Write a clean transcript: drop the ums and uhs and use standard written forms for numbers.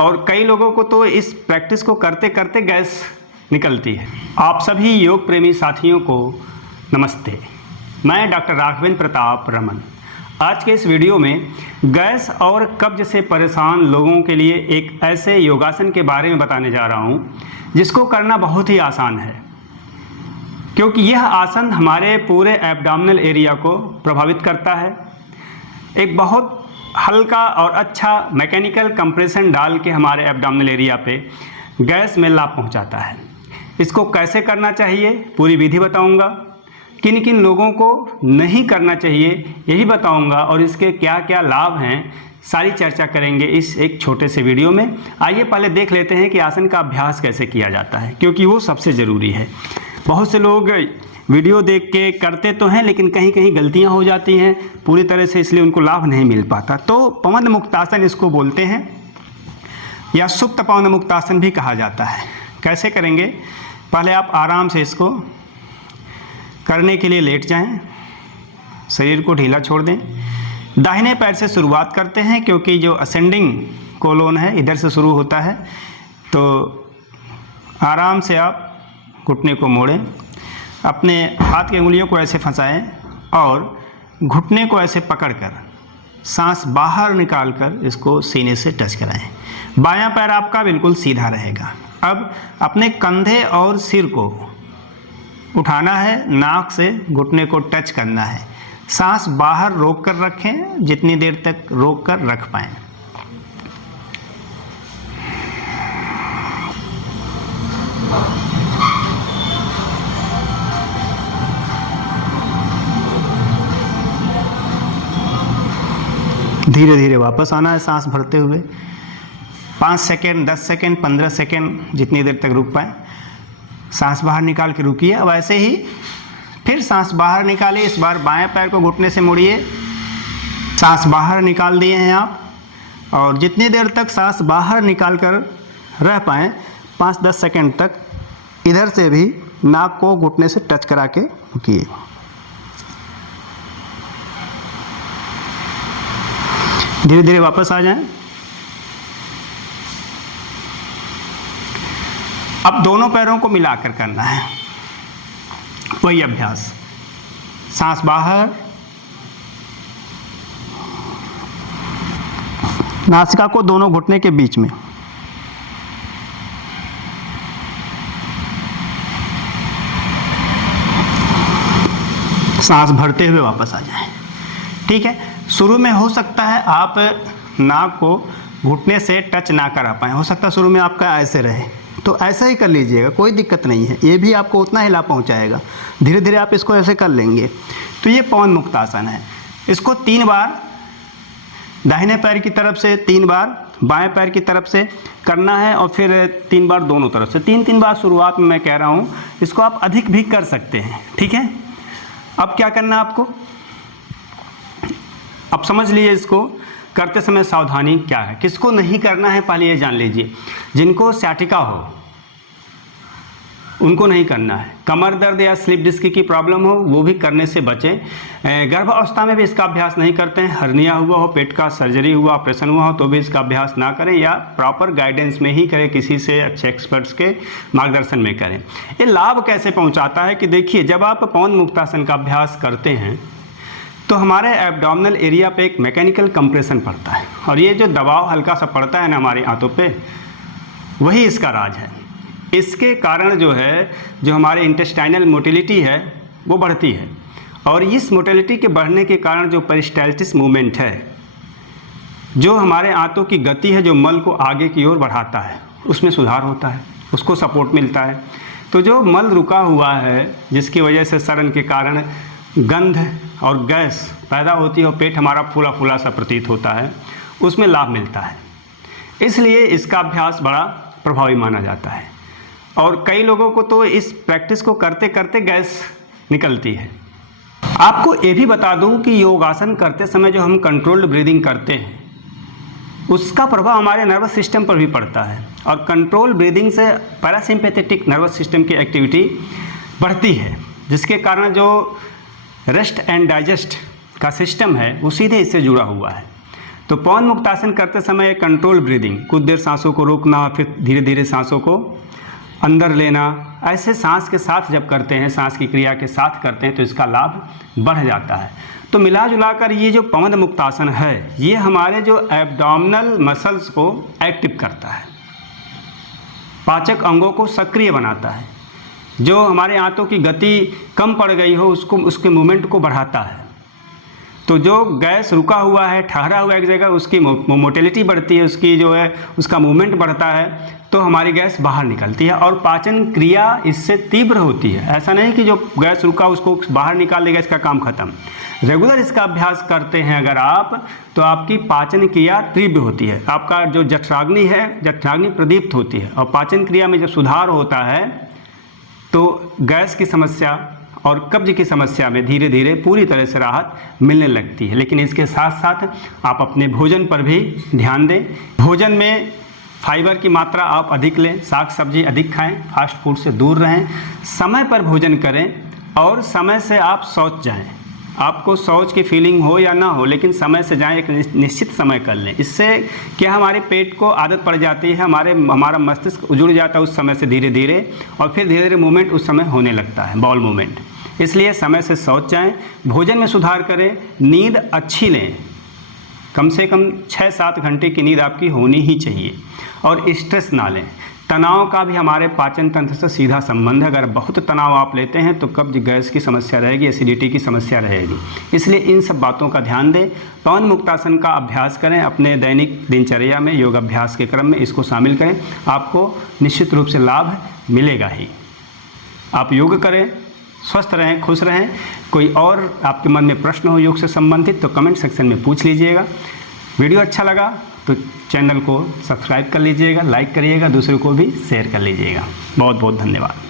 और कई लोगों को तो इस प्रैक्टिस को करते करते गैस निकलती है। आप सभी योग प्रेमी साथियों को नमस्ते। मैं डॉक्टर राघवेंद्र प्रताप रमन आज के इस वीडियो में गैस और कब्ज से परेशान लोगों के लिए एक ऐसे योगासन के बारे में बताने जा रहा हूँ जिसको करना बहुत ही आसान है, क्योंकि यह आसन हमारे पूरे एब्डोमिनल एरिया को प्रभावित करता है। एक बहुत हल्का और अच्छा मैकेनिकल कंप्रेशन डाल के हमारे एब्डोमिनल एरिया पे गैस में लाभ पहुंचाता है। इसको कैसे करना चाहिए पूरी विधि बताऊंगा, किन किन लोगों को नहीं करना चाहिए यही बताऊंगा, और इसके क्या क्या लाभ हैं सारी चर्चा करेंगे इस एक छोटे से वीडियो में। आइए पहले देख लेते हैं कि आसन का अभ्यास कैसे किया जाता है, क्योंकि वो सबसे ज़रूरी है। बहुत से लोग वीडियो देख के करते तो हैं लेकिन कहीं कहीं गलतियां हो जाती हैं पूरी तरह से, इसलिए उनको लाभ नहीं मिल पाता। तो पवन मुक्तासन इसको बोलते हैं या सुप्त पवन मुक्तासन भी कहा जाता है। कैसे करेंगे, पहले आप आराम से इसको करने के लिए लेट जाएं, शरीर को ढीला छोड़ दें। दाहिने पैर से शुरुआत करते हैं क्योंकि जो असेंडिंग कोलोन है इधर से शुरू होता है। तो आराम से आप घुटने को मोड़ें, अपने हाथ की उंगलियों को ऐसे फंसाएं और घुटने को ऐसे पकड़कर सांस बाहर निकालकर इसको सीने से टच कराएं। बायां पैर आपका बिल्कुल सीधा रहेगा। अब अपने कंधे और सिर को उठाना है, नाक से घुटने को टच करना है। सांस बाहर रोक कर रखें, जितनी देर तक रोक कर रख पाएं। धीरे धीरे वापस आना है सांस भरते हुए। 5 सेकेंड, 10 सेकेंड, 15 सेकेंड, जितनी देर तक रुक पाए। सांस बाहर निकाल के रुकिए। अब ऐसे ही फिर सांस बाहर निकालिए। इस बार बाएं पैर को घुटने से मोड़िए, सांस बाहर निकाल दिए हैं आप, और जितनी देर तक सांस बाहर निकाल कर रह पाएँ 5-10 सेकेंड तक इधर से भी नाक को घुटने से टच करा के रुकिए। धीरे धीरे वापस आ जाएं। अब दोनों पैरों को मिलाकर करना है वही अभ्यास। सांस बाहर, नासिका को दोनों घुटने के बीच में, सांस भरते हुए वापस आ जाएं। ठीक है। शुरू में हो सकता है आप नाक को घुटने से टच ना करा पाएँ, हो सकता है शुरू में आपका ऐसे रहे, तो ऐसा ही कर लीजिएगा, कोई दिक्कत नहीं है। ये भी आपको उतना ही लाभ पहुंचाएगा। धीरे धीरे आप इसको ऐसे कर लेंगे। तो ये पवन मुक्तासन है। इसको 3 बार दाहिने पैर की तरफ से, 3 बार बाएं पैर की तरफ से करना है, और फिर 3 बार दोनों तरफ से। 3-3 बार शुरुआत में मैं कह रहा हूँ। इसको आप अधिक भी कर सकते हैं। ठीक है। अब क्या करना है आपको, अब समझ लीजिए इसको करते समय सावधानी क्या है, किसको नहीं करना है पहले ये जान लीजिए। जिनको सciatica हो उनको नहीं करना है। कमर दर्द या स्लिप डिस्क की प्रॉब्लम हो वो भी करने से बचें। गर्भावस्था में भी इसका अभ्यास नहीं करते हैं। हर्निया हुआ हो, पेट का सर्जरी हुआ, ऑपरेशन हुआ हो तो भी इसका अभ्यास ना करें, या प्रॉपर गाइडेंस में ही करें, किसी से अच्छे एक्सपर्ट्स के मार्गदर्शन में करें। ये लाभ कैसे पहुँचाता है कि देखिए, जब आप पवन मुक्तासन का अभ्यास करते हैं तो हमारे एब्डोमिनल एरिया पे एक मैकेनिकल कंप्रेशन पड़ता है, और ये जो दबाव हल्का सा पड़ता है ना हमारी आंतों पे, वही इसका राज है। इसके कारण जो है, जो हमारे इंटेस्टाइनल मोटिलिटी है वो बढ़ती है, और इस मोटिलिटी के बढ़ने के कारण जो पेरिस्टाल्टिस मूवमेंट है, जो हमारे आंतों की गति है, जो मल को आगे की ओर बढ़ाता है, उसमें सुधार होता है, उसको सपोर्ट मिलता है। तो जो मल रुका हुआ है, जिसकी वजह से सड़न के कारण गंध और गैस पैदा होती है और पेट हमारा फूला फूला सा प्रतीत होता है, उसमें लाभ मिलता है। इसलिए इसका अभ्यास बड़ा प्रभावी माना जाता है, और कई लोगों को तो इस प्रैक्टिस को करते करते गैस निकलती है। आपको ये भी बता दूं कि योगासन करते समय जो हम कंट्रोल्ड ब्रीदिंग करते हैं उसका प्रभाव हमारे नर्वस सिस्टम पर भी पड़ता है, और कंट्रोल ब्रीदिंग से पैरासिम्पैथेटिक नर्वस सिस्टम की एक्टिविटी बढ़ती है, जिसके कारण जो रेस्ट एंड डाइजेस्ट का सिस्टम है वो सीधे इससे जुड़ा हुआ है। तो पवन मुक्तासन करते समय कंट्रोल ब्रीदिंग, कुछ देर सांसों को रोकना, फिर धीरे धीरे सांसों को अंदर लेना, ऐसे सांस के साथ जब करते हैं, सांस की क्रिया के साथ करते हैं तो इसका लाभ बढ़ जाता है। तो मिला जुला कर ये जो पवन मुक्तासन है ये हमारे जो एब्डोमिनल मसल्स को एक्टिव करता है, पाचक अंगों को सक्रिय बनाता है, जो हमारे आंतों की गति कम पड़ गई हो उसके मूवमेंट को बढ़ाता है। तो जो गैस रुका हुआ है, ठहरा हुआ एक जगह, उसकी मोटिलिटी बढ़ती है, उसकी जो है उसका मूवमेंट बढ़ता है, तो हमारी गैस बाहर निकलती है और पाचन क्रिया इससे तीव्र होती है। ऐसा नहीं कि जो गैस रुका उसको बाहर निकाल देगा, इसका काम खत्म। रेगुलर इसका अभ्यास करते हैं अगर आप, तो आपकी पाचन क्रिया तीव्र होती है, आपका जो जठराग्नि है, जठराग्नि प्रदीप्त होती है, और पाचन क्रिया में जब सुधार होता है तो गैस की समस्या और कब्ज की समस्या में धीरे धीरे पूरी तरह से राहत मिलने लगती है। लेकिन इसके साथ साथ आप अपने भोजन पर भी ध्यान दें। भोजन में फाइबर की मात्रा आप अधिक लें, साग सब्जी अधिक खाएं, फास्ट फूड से दूर रहें, समय पर भोजन करें और समय से आप शौच जाएं। आपको शौच की फीलिंग हो या ना हो, लेकिन समय से जाएं, एक निश्चित समय कर लें। इससे क्या हमारे पेट को आदत पड़ जाती है, हमारा मस्तिष्क जुड़ जाता है उस समय से धीरे धीरे, और फिर धीरे धीरे मूवमेंट उस समय होने लगता है, बाउल मूवमेंट। इसलिए समय से शौच जाएं, भोजन में सुधार करें, नींद अच्छी लें, कम से कम 6-7 घंटे की नींद आपकी होनी ही चाहिए, और स्ट्रेस ना लें। तनाव का भी हमारे पाचन तंत्र से सीधा संबंध है। अगर बहुत तनाव आप लेते हैं तो कब्ज गैस की समस्या रहेगी, एसिडिटी की समस्या रहेगी। इसलिए इन सब बातों का ध्यान दें। पवन मुक्तासन का अभ्यास करें, अपने दैनिक दिनचर्या में योग अभ्यास के क्रम में इसको शामिल करें, आपको निश्चित रूप से लाभ मिलेगा ही। आप योग करें, स्वस्थ रहें, खुश रहें। कोई और आपके मन में प्रश्न हो योग से संबंधित तो कमेंट सेक्शन में पूछ लीजिएगा। वीडियो अच्छा लगा तो चैनल को सब्सक्राइब कर लीजिएगा, लाइक करिएगा, दूसरों को भी शेयर कर लीजिएगा। बहुत बहुत धन्यवाद।